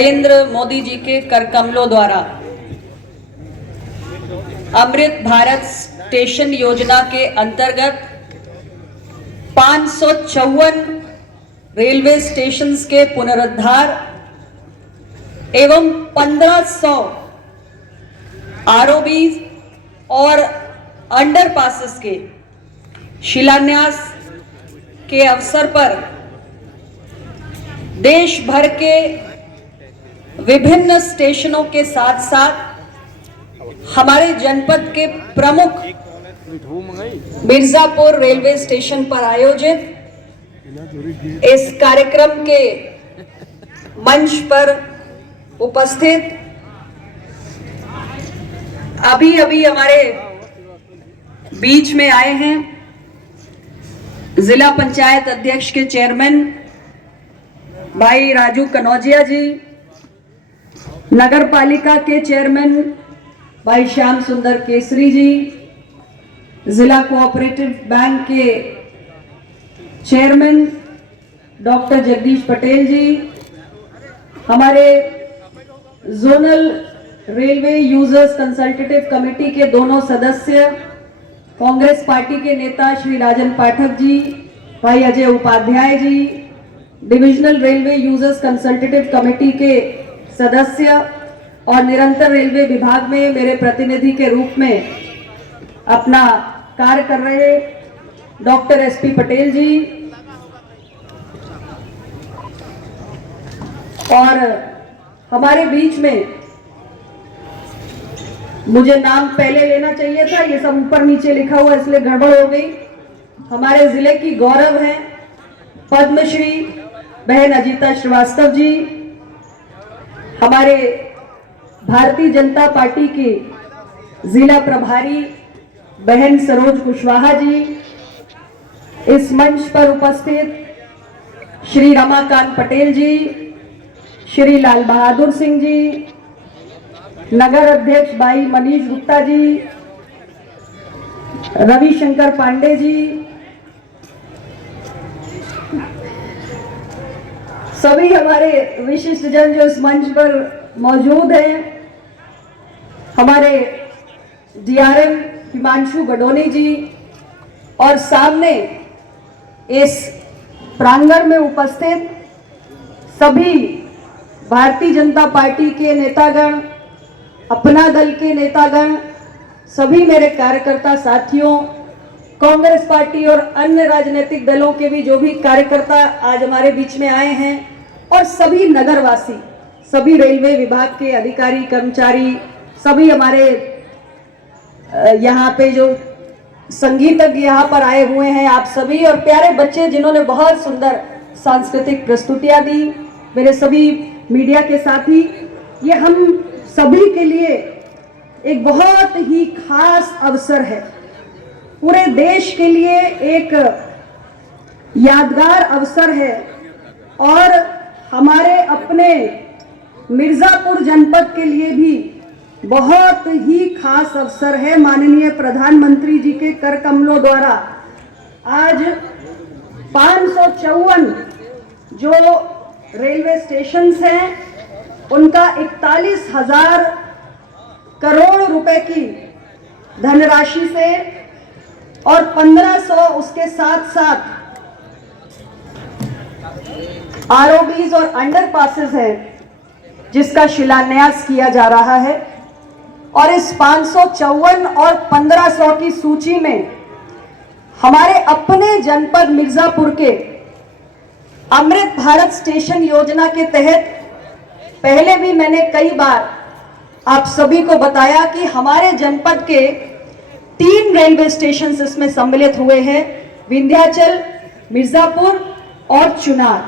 नरेंद्र मोदी जी के करकमलों द्वारा अमृत भारत स्टेशन योजना के अंतर्गत 554 रेलवे स्टेशंस के पुनरुद्धार एवं 1500 आरओबीज और अंडरपासेस के शिलान्यास के अवसर पर देश भर के विभिन्न स्टेशनों के साथ साथ हमारे जनपद के प्रमुख मिर्जापुर रेलवे स्टेशन पर आयोजित इस कार्यक्रम के मंच पर उपस्थित अभी हमारे बीच में आए हैं जिला पंचायत अध्यक्ष के चेयरमैन भाई राजू कनौजिया जी, नगर पालिका के चेयरमैन भाई श्याम सुंदर केसरी जी, जिला कोऑपरेटिव बैंक के चेयरमैन डॉक्टर जगदीश पटेल जी, हमारे zonal railway users consultative committee के दोनों सदस्य, कांग्रेस पार्टी के नेता श्री राजन पाठक जी, भाई Ajay Upadhyay ji, divisional railway users consultative committee के सदस्य और निरंतर रेलवे विभाग में मेरे प्रतिनिधि के रूप में अपना कार्य कर रहे डॉक्टर एसपी पटेल जी और हमारे बीच में, मुझे नाम पहले लेना चाहिए था, ये सब ऊपर नीचे लिखा हुआ इसलिए गड़बड़ हो गई। हमारे जिले की गौरव है पद्मश्री बहन अजीता श्रीवास्तव जी, हमारे भारतीय जनता पार्टी की जिला प्रभारी बहन सरोज कुशवाहा जी, इस मंच पर उपस्थित श्री रमाकांत पटेल जी, श्री लाल बहादुर सिंह जी, नगर अध्यक्ष भाई मनीष गुप्ता जी, रविशंकर पांडे जी, सभी हमारे विशिष्ट जन जो इस मंच पर मौजूद हैं, हमारे डीआरएम हिमांशु गडोनी जी और सामने इस प्रांगण में उपस्थित सभी भारतीय जनता पार्टी के नेतागण, अपना दल के नेतागण, सभी मेरे कार्यकर्ता साथियों, कांग्रेस पार्टी और अन्य राजनीतिक दलों के भी जो भी कार्यकर्ता आज हमारे बीच में आए हैं और सभी नगरवासी, सभी रेलवे विभाग के अधिकारी कर्मचारी, सभी हमारे यहाँ पे जो संगीतज्ञ यहाँ पर आए हुए हैं, आप सभी और प्यारे बच्चे जिन्होंने बहुत सुंदर सांस्कृतिक प्रस्तुतियाँ दी, मेरे सभी मीडिया के साथी, ये हम सभी के लिए एक बहुत ही खास अवसर है, पूरे देश के लिए एक यादगार अवसर है और हमारे अपने मिर्जापुर जनपद के लिए भी बहुत ही खास अवसर है। माननीय प्रधानमंत्री जी के कर कमलों द्वारा आज 554 जो रेलवे स्टेशंस हैं उनका 41,000 करोड़ रुपए की धनराशि से और 1500 उसके साथ साथ आरओबीज और अंडरपासेस है जिसका शिलान्यास किया जा रहा है। और इस 554 और 1500 की सूची में हमारे अपने जनपद मिर्जापुर के अमृत भारत स्टेशन योजना के तहत पहले भी मैंने कई बार आप सभी को बताया कि हमारे जनपद के 3 रेलवे स्टेशन इसमें सम्मिलित हुए हैं, विंध्याचल, मिर्जापुर और चुनार।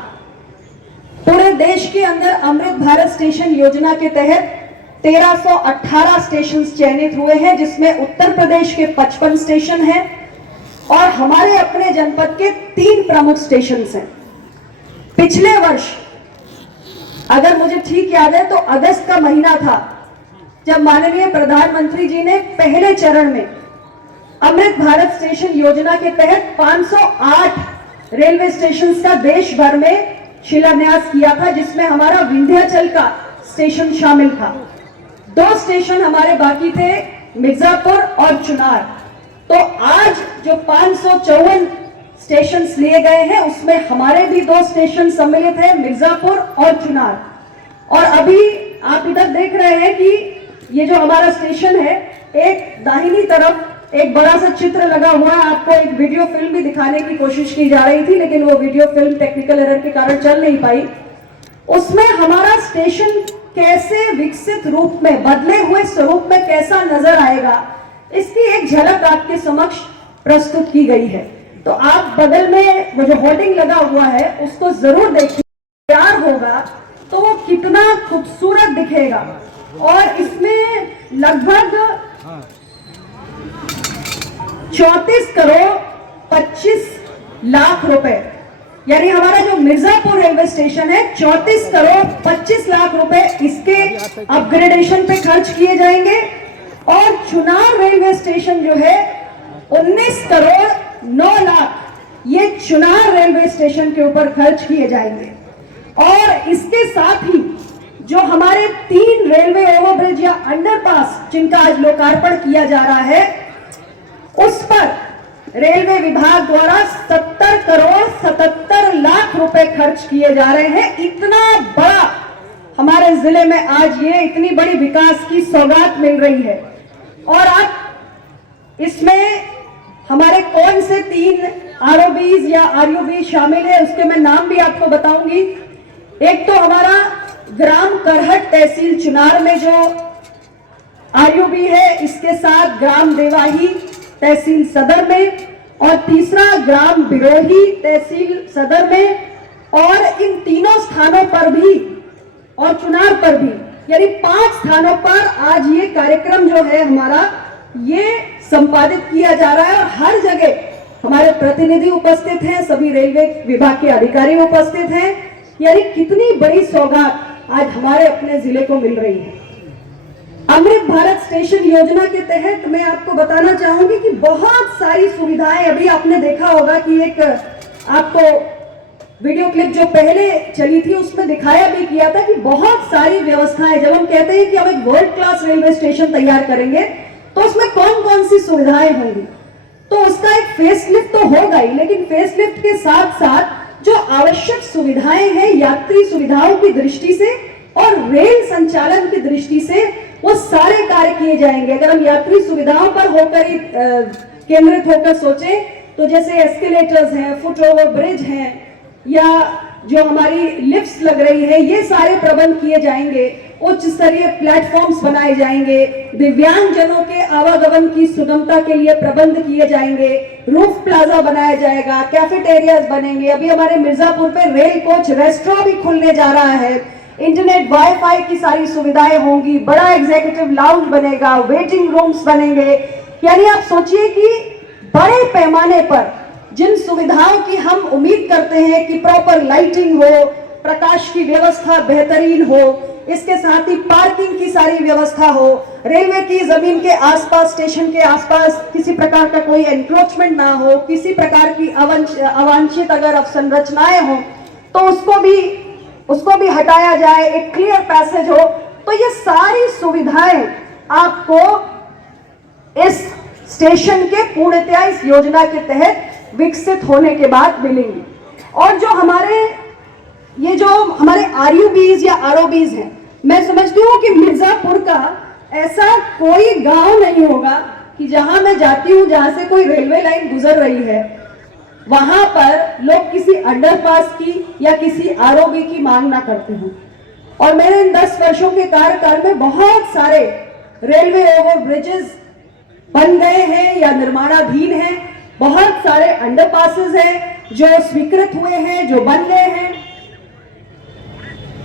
पूरे देश के अंदर अमृत भारत स्टेशन योजना के तहत 1318 स्टेशन चयनित हुए हैं, जिसमें उत्तर प्रदेश के 55 स्टेशन हैं और हमारे अपने जनपद के 3 प्रमुख स्टेशन हैं। पिछले वर्ष अगर मुझे ठीक याद है तो अगस्त का महीना था जब माननीय प्रधानमंत्री जी ने पहले चरण में अमृत भारत स्टेशन योजना के तहत 508 रेलवे स्टेशन का देश भर में शिलान्यास किया था, जिसमें हमारा विंध्याचल का स्टेशन शामिल था। 2 स्टेशन हमारे बाकी थे, मिर्जापुर और चुनार। तो आज जो 554 स्टेशन लिए गए हैं उसमें हमारे भी 2 स्टेशन सम्मिलित हैं, मिर्जापुर और चुनार। और अभी आप इधर देख रहे हैं कि ये जो हमारा स्टेशन है, एक दाहिनी तरफ एक बड़ा सा चित्र लगा हुआ है। आपको एक वीडियो फिल्म भी दिखाने की कोशिश की जा रही थी, लेकिन वो वीडियो फिल्म टेक्निकल एरर के कारण चल नहीं पाई। उसमें हमारा स्टेशन कैसे विकसित रूप में, बदले हुए स्वरूप में कैसा नजर आएगा, इसकी एक झलक आपके समक्ष प्रस्तुत की गई है। तो आप बगल में वो जो होर्डिंग लगा हुआ है उसको जरूर देखिए, तैयार होगा तो वो कितना खूबसूरत दिखेगा। और इसमें लगभग 34 करोड़ 25 लाख रुपए, यानी हमारा जो मिर्जापुर रेलवे स्टेशन है 34 करोड़ 25 लाख रुपए इसके अपग्रेडेशन पे खर्च किए जाएंगे। और चुनार रेलवे स्टेशन जो है 19 करोड़ 9 लाख ये चुनार रेलवे स्टेशन के ऊपर खर्च किए जाएंगे। और इसके साथ ही जो हमारे 3 रेलवे ओवरब्रिज या अंडरपास जिनका आज लोकार्पण किया जा रहा है, उस पर रेलवे विभाग द्वारा 70 करोड़ 77 लाख रुपए खर्च किए जा रहे हैं। इतना बड़ा हमारे जिले में आज ये इतनी बड़ी विकास की सौगात मिल रही है। और आप इसमें हमारे कौन से 3 आरओबीज या आरयूबी शामिल है उसके मैं नाम भी आपको बताऊंगी। एक तो हमारा ग्राम करहट तहसील चुनार में जो आरयूबी है, इसके साथ ग्राम देवाही तहसील सदर में, और तीसरा ग्राम बिरोही तहसील सदर में। और इन तीनों स्थानों पर भी और चुनार पर भी, यानी 5 स्थानों पर आज ये कार्यक्रम जो है हमारा ये संपादित किया जा रहा है। और हर जगह हमारे प्रतिनिधि उपस्थित हैं, सभी रेलवे विभाग के अधिकारी उपस्थित हैं। यानी कितनी बड़ी सौगात आज हमारे अपने जिले को मिल रही है। अमृत भारत स्टेशन योजना के तहत मैं आपको बताना चाहूंगी कि बहुत सारी सुविधाएं, अभी आपने देखा होगा कि एक आपको वीडियो क्लिप जो पहले चली थी उसमें दिखाया भी किया था कि बहुत सारी व्यवस्थाएं, जब हम कहते हैं कि हम एक वर्ल्ड क्लास रेलवे स्टेशन तैयार करेंगे तो उसमें कौन कौन सी सुविधाएं होंगी। तो उसका एक फेसलिफ्ट तो होगा ही, लेकिन फेसलिफ्ट के साथ साथ जो आवश्यक सुविधाएं हैं यात्री सुविधाओं की दृष्टि से और रेल संचालन की दृष्टि से, वो सारे कार्य किए जाएंगे। अगर हम यात्री सुविधाओं पर होकर ही केंद्रित होकर सोचें तो जैसे एस्केलेटर्स हैं, फुट ओवर ब्रिज हैं, या जो हमारी लिफ्ट्स लग रही है, ये सारे प्रबंध किए जाएंगे। उच्च स्तरीय प्लेटफॉर्म्स बनाए जाएंगे, दिव्यांग जनों के आवागमन की सुगमता के लिए प्रबंध किए जाएंगे, रूफ प्लाजा बनाया जाएगा, कैफेटेरियाज बनेंगे। अभी हमारे मिर्जापुर पे रेल कोच रेस्टोरेंट भी खुलने जा रहा है, इंटरनेट वाईफाई की सारी सुविधाएं होंगी, बड़ा एग्जीक्यूटिव लाउंज बनेगा, वेटिंग रूम्स बनेंगे। यानी आप सोचिए कि बड़े पैमाने पर जिन सुविधाओं की हम उम्मीद करते हैं कि प्रॉपर लाइटिंग हो, प्रकाश की व्यवस्था बेहतरीन हो, इसके साथ ही पार्किंग की सारी व्यवस्था हो, रेलवे की जमीन के आसपास, स्टेशन के आसपास किसी प्रकार का कोई एनक्रोचमेंट ना हो, किसी प्रकार की अवांछित अगर अवसंरचनाएं हो तो उसको भी हटाया जाए, एक क्लियर पैसेज हो। तो ये सारी सुविधाएं आपको इस स्टेशन के पूर्णतया इस योजना के तहत विकसित होने के बाद मिलेंगी। और जो हमारे आरयूबीज या आरओबीज हैं, मैं समझती हूँ कि मिर्जापुर का ऐसा कोई गांव नहीं होगा कि जहां मैं जाती हूँ, जहां से कोई रेलवे लाइन गुजर रही है, वहां पर लोग किसी अंडरपास की या किसी आरओबी की मांग ना करते हों। और मेरे इन 10 वर्षों के कार्यकाल में बहुत सारे रेलवे ओवर ब्रिजेस बन गए हैं या निर्माणाधीन हैं, बहुत सारे अंडरपासेस हैं जो स्वीकृत हुए हैं, जो बन गए हैं,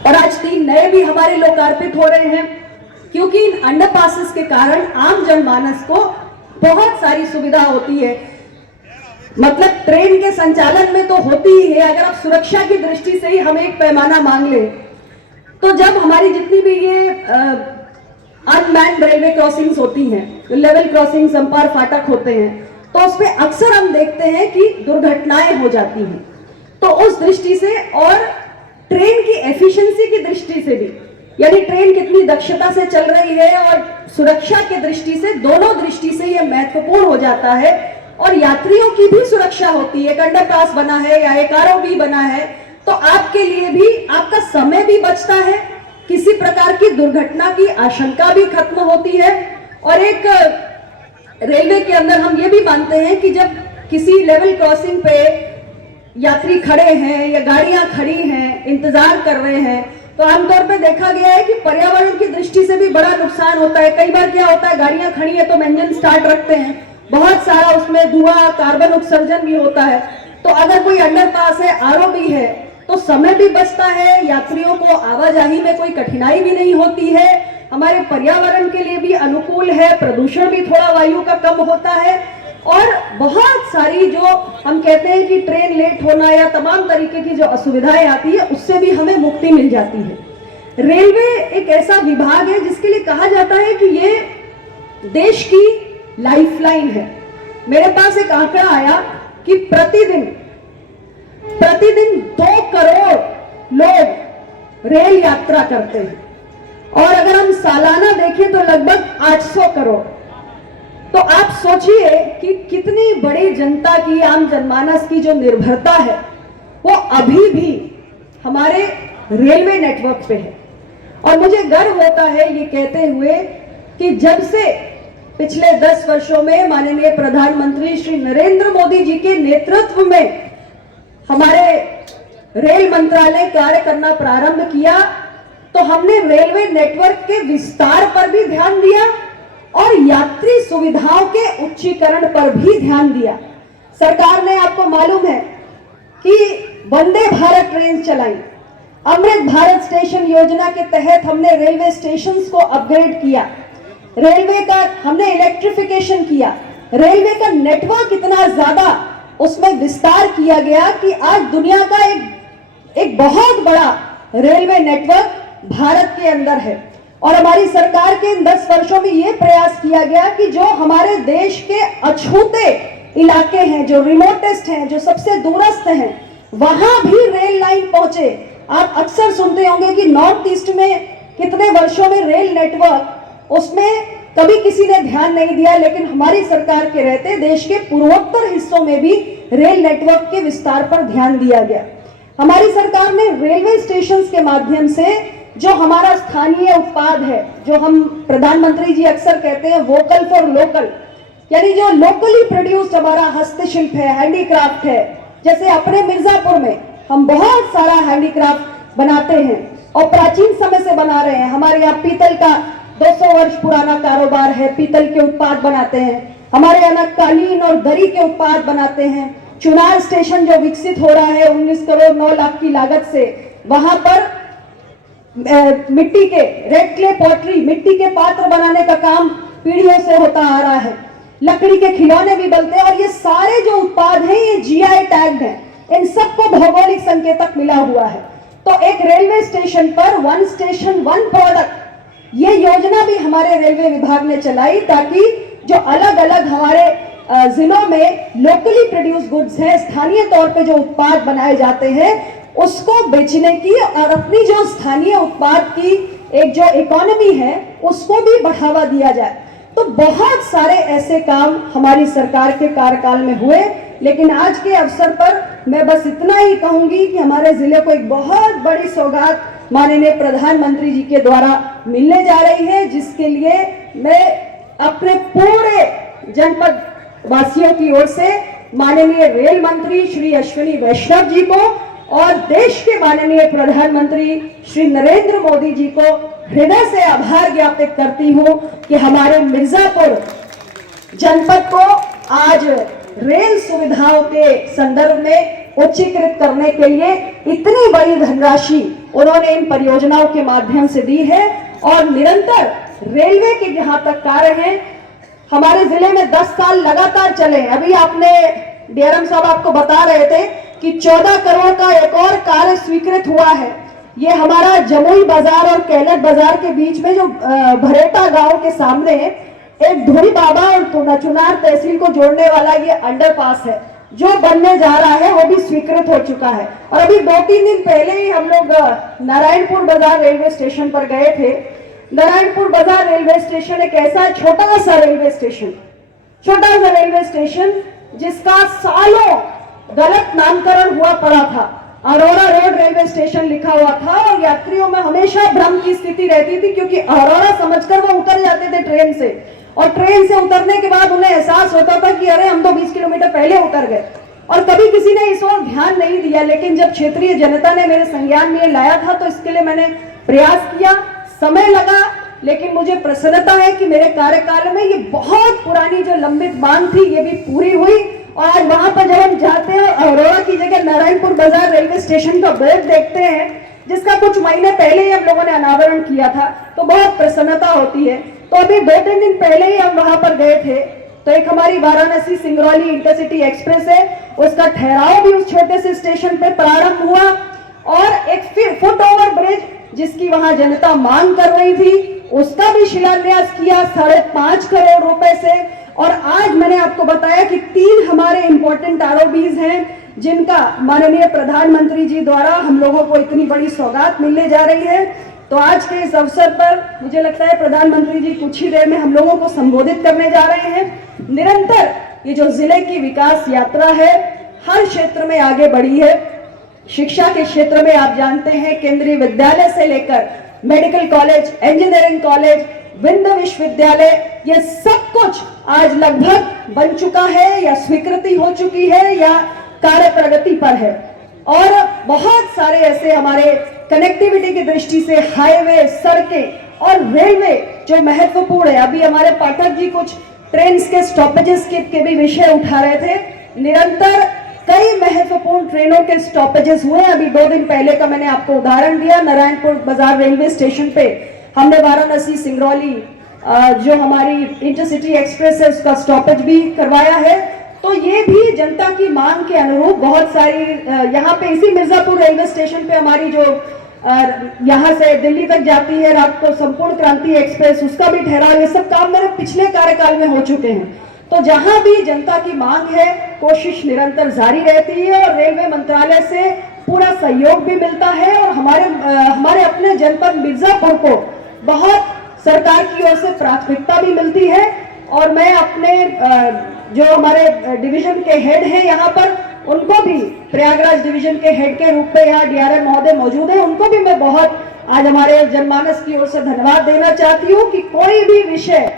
और आज 3 नए भी हमारे लोकार्पित हो रहे हैं। क्योंकि इन अंडरपासेस के कारण आम जनमानस को बहुत सारी सुविधा होती है। मतलब ट्रेन के संचालन में तो होती ही है, अगर आप सुरक्षा की दृष्टि से ही हम एक पैमाना मांग लें तो जब हमारी जितनी भी ये अनमैन्ड रेलवे क्रॉसिंग्स होती हैं, लेवल क्रॉसिंग, संपार फाटक होते हैं, तो उसमें अक्सर हम देखते हैं कि दुर्घटनाएं हो जाती हैं। तो उस दृष्टि से और ट्रेन की एफिशिएंसी की दृष्टि से भी, यानी ट्रेन कितनी दक्षता से चल रही है और सुरक्षा की दृष्टि से, दोनों दृष्टि से यह महत्वपूर्ण हो जाता है। और यात्रियों की भी सुरक्षा होती है, एक अंडरपास बना है या एक आरओबी बना है तो आपके लिए भी आपका समय भी बचता है, किसी प्रकार की दुर्घटना की आशंका भी खत्म होती है। और एक रेलवे के अंदर हम ये भी मानते हैं कि जब किसी लेवल क्रॉसिंग पे यात्री खड़े हैं या गाड़ियां खड़ी हैं, इंतजार कर रहे हैं, तो आमतौर पे देखा गया है कि पर्यावरण की दृष्टि से भी बड़ा नुकसान होता है। कई बार क्या होता है, गाड़ियां खड़ी है तो हम इंजन स्टार्ट रखते हैं, बहुत सारा उसमें धुआं, कार्बन उत्सर्जन भी होता है। तो अगर कोई अंडरपास है, आरओबी है, तो समय भी बचता है, यात्रियों को आवाजाही में कोई कठिनाई भी नहीं होती है, हमारे पर्यावरण के लिए भी अनुकूल है, प्रदूषण भी थोड़ा वायु का कम होता है। और बहुत सारी जो हम कहते हैं कि ट्रेन लेट होना या तमाम तरीके की जो असुविधाएं आती है उससे भी हमें मुक्ति मिल जाती है। रेलवे एक ऐसा विभाग है जिसके लिए कहा जाता है कि ये देश की लाइफलाइन है। मेरे पास एक आंकड़ा आया कि प्रतिदिन 2 करोड़ लोग रेल यात्रा करते हैं और अगर हम सालाना देखें तो लगभग 800 करोड़। तो आप सोचिए कि कितनी बड़ी जनता की, आम जनमानस की जो निर्भरता है वो अभी भी हमारे रेलवे नेटवर्क पे है। और मुझे गर्व होता है ये कहते हुए कि जब से पिछले 10 वर्षों में माननीय प्रधानमंत्री श्री नरेंद्र मोदी जी के नेतृत्व में हमारे रेल मंत्रालय कार्य करना प्रारंभ किया, तो हमने रेलवे नेटवर्क के विस्तार पर भी ध्यान दिया और यात्री सुविधाओं के उच्चीकरण पर भी ध्यान दिया। सरकार ने, आपको मालूम है कि वंदे भारत ट्रेन चलाई, अमृत भारत स्टेशन योजना के तहत हमने रेलवे स्टेशंस को अपग्रेड किया, रेलवे का हमने इलेक्ट्रिफिकेशन किया, रेलवे का नेटवर्क इतना ज्यादा उसमें विस्तार किया गया कि आज दुनिया का एक बहुत बड़ा रेलवे नेटवर्क भारत के अंदर है। और हमारी सरकार के इन 10 वर्षों में यह प्रयास किया गया कि जो हमारे देश के अछूते इलाके हैं, जो रिमोटेस्ट हैं, जो सबसे दूरस्थ हैं, वहां भी रेल लाइन पहुंचे। आप अक्सर सुनते होंगे कि नॉर्थ ईस्ट में कितने वर्षों में रेल नेटवर्क, उसमें कभी किसी ने ध्यान नहीं दिया, लेकिन हमारी सरकार के रहते देश के पूर्वोत्तर हिस्सों में भी रेल नेटवर्क के विस्तार पर ध्यान दिया गया। हमारी सरकार ने रेलवे स्टेशन के माध्यम से जो हमारा स्थानीय उत्पाद है, जो हम प्रधानमंत्री जी अक्सर कहते हैं वोकल फॉर लोकल, यानी जो लोकली प्रोड्यूस्ड हमारा हस्तशिल्प है, हैंडीक्राफ्ट है, जैसे अपने मिर्जापुर में हम बहुत सारा हैंडीक्राफ्ट बनाते हैं और प्राचीन समय से बना रहे हैं। हमारे यहाँ पीतल का 200 वर्ष पुराना कारोबार है, पीतल के उत्पाद बनाते हैं। हमारे यहाँ कालीन और दरी के उत्पाद बनाते हैं। चुनार स्टेशन जो विकसित हो रहा है 19 करोड़ 9 लाख की लागत से, वहां पर मिट्टी के रेड क्ले पॉटरी, मिट्टी के पात्र बनाने का काम पीढ़ियों से होता आ रहा है। लकड़ी के खिलौने भी बनते हैं और ये सारे जो उत्पाद हैं ये जीआई टैग्ड हैं, इन सबको भौगोलिक संकेतक मिला हुआ है। तो एक रेलवे स्टेशन पर 1 स्टेशन 1 प्रोडक्ट, ये योजना भी हमारे रेलवे विभाग ने चलाई ताकि जो अलग अलग हमारे जिलों में लोकली प्रोड्यूस गुड्स हैं, स्थानीय तौर पे जो उत्पाद बनाए जाते हैं, उसको बेचने की और अपनी जो स्थानीय उत्पाद की एक जो इकोनॉमी है उसको भी बढ़ावा दिया जाए। तो बहुत सारे ऐसे काम हमारी सरकार के कार्यकाल में हुए। लेकिन आज के अवसर पर मैं बस इतना ही कहूंगी कि हमारे जिले को एक बहुत बड़ी सौगात माननीय प्रधानमंत्री जी के द्वारा मिलने जा रही है, जिसके लिए मैं अपने पूरे जनपद वासियों की ओर से माननीय रेल मंत्री श्री अश्विनी वैष्णव जी को और देश के माननीय प्रधानमंत्री श्री नरेंद्र मोदी जी को हृदय से आभार ज्ञापित करती हूं कि हमारे मिर्जापुर जनपद को आज रेल सुविधाओं के संदर्भ में उच्चीकृत करने के लिए इतनी बड़ी धनराशि उन्होंने इन परियोजनाओं के माध्यम से दी है। और निरंतर रेलवे के जहां तक कार्य हैं हमारे जिले में 10 साल लगातार चले। अभी आपने डीआरएम साहब आपको बता रहे थे कि 14 करोड़ का एक और कार्य स्वीकृत हुआ है। ये हमारा जमुई बाजार और कैलट बाजार के बीच में जो भरेटा गांव के सामने एक धुरी बाबा और चुनार तहसील को जोड़ने वाला ये अंडरपास है। जो बनने जा रहा है वो भी स्वीकृत हो चुका है। और अभी 2-3 दिन पहले ही हम लोग नारायणपुर बाजार रेलवे स्टेशन पर गए थे। नारायणपुर बाजार रेलवे स्टेशन एक ऐसा छोटा सा रेलवे स्टेशन जिसका सालों गलत नामकरण हुआ पड़ा था। अरोड़ा रोड रेलवे स्टेशन लिखा हुआ था और यात्रियों में हमेशा भ्रम की स्थिति रहती थी, क्योंकि अरोड़ा समझकर वो उतर जाते थे ट्रेन से, और ट्रेन से उतरने के बाद उन्हें एहसास होता था कि अरे हम तो 20 किलोमीटर पहले उतर गए, और कभी किसी ने इस ओर ध्यान नहीं दिया। लेकिन जब क्षेत्रीय जनता ने मेरे संज्ञान में लाया था तो इसके लिए मैंने प्रयास किया, समय लगा, लेकिन मुझे प्रसन्नता है कि मेरे कार्यकाल में ये बहुत पुरानी जो लंबित मांग थी ये भी पूरी हुई। और आज वहां पर जब हम जाते हैं अरोड़ा की जगह नारायणपुर बाजार रेलवे स्टेशन का बोर्ड देखते हैं, जिसका कुछ महीने पहले ही हम लोगों ने अनावरण किया था, तो बहुत प्रसन्नता होती है। तो अभी 2-3 दिन पहले ही हम वहां पर गए थे, तो एक हमारी वाराणसी सिंगरौली इंटरसिटी एक्सप्रेस है, उसका ठहराव भी उस छोटे से स्टेशन पे प्रारंभ हुआ, और एक फुट ओवर ब्रिज जिसकी वहां जनता मांग कर रही थी, उसका भी शिलान्यास किया 5.5 करोड़ रुपए से। और आज मैंने आपको बताया कि 3 हमारे इंपॉर्टेंट आरओबीज हैं जिनका माननीय प्रधानमंत्री जी द्वारा हम लोगों को इतनी बड़ी सौगात मिलने जा रही है। तो आज के इस अवसर पर मुझे लगता है प्रधानमंत्री जी कुछ ही देर में हम लोगों को संबोधित करने जा रहे हैं। निरंतर ये जो जिले की विकास यात्रा है हर क्षेत्र में आगे बढ़ी है। शिक्षा के क्षेत्र में आप जानते हैं केंद्रीय विद्यालय से लेकर medical college, engineering college, Vindhya विश्वविद्यालय, ये सब कुछ आज लगभग बन चुका है या स्वीकृति हो चुकी है या कार्य प्रगति पर है। और बहुत सारे ऐसे हमारे कनेक्टिविटी की दृष्टि से हाईवे, सड़कें और रेलवे जो महत्वपूर्ण है। अभी हमारे पाठक जी कुछ ट्रेन के स्टॉपेजेस के भी विषय उठा रहे थे। निरंतर कई महत्वपूर्ण ट्रेनों के स्टॉपेजेस हुए। अभी 2 दिन पहले का मैंने आपको उदाहरण दिया, नारायणपुर बाजार रेलवे स्टेशन पे हमने वाराणसी सिंगरौली जो हमारी इंटरसिटी एक्सप्रेस है उसका स्टॉपेज भी करवाया है। तो ये भी जनता की मांग के अनुरूप बहुत सारी यहाँ पे इसी मिर्जापुर रेलवे स्टेशन पे हमारी जो यहाँ से दिल्ली तक जाती है रात को संपूर्ण क्रांति एक्सप्रेस, उसका भी ठहराव, ये सब काम मेरे पिछले कार्यकाल में हो चुके हैं। तो जहां भी जनता की मांग है कोशिश निरंतर जारी रहती है और रेलवे मंत्रालय से पूरा सहयोग भी मिलता है। और हमारे अपने जनपद मिर्जापुर को बहुत सरकार की ओर से प्राथमिकता भी मिलती है। और मैं अपने जो हमारे डिवीजन के हेड हैं यहाँ पर, उनको भी प्रयागराज डिवीजन के हेड के रूप में यहाँ डीआरएम महोदय मौजूद हैं, उनको भी मैं बहुत आज हमारे जनमानस की ओर से धन्यवाद देना चाहती हूँ कि कोई भी विषय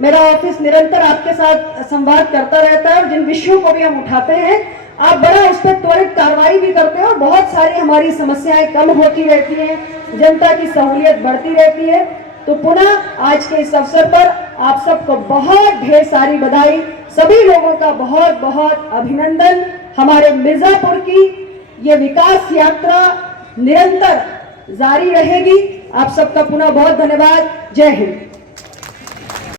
मेरा ऑफिस निरंतर आपके साथ संवाद करता रहता है और जिन विषयों को भी हम उठाते हैं आप बड़ा उस पर त्वरित कार्रवाई भी करते हो और बहुत सारी हमारी समस्याएं कम होती रहती हैं, जनता की सहूलियत बढ़ती रहती है। तो पुनः आज के इस अवसर पर आप सबको बहुत ढेर सारी बधाई, सभी लोगों का बहुत बहुत अभिनंदन। हमारे मिर्जापुर की ये विकास यात्रा निरंतर जारी रहेगी। आप सबका पुनः बहुत धन्यवाद। जय हिंद।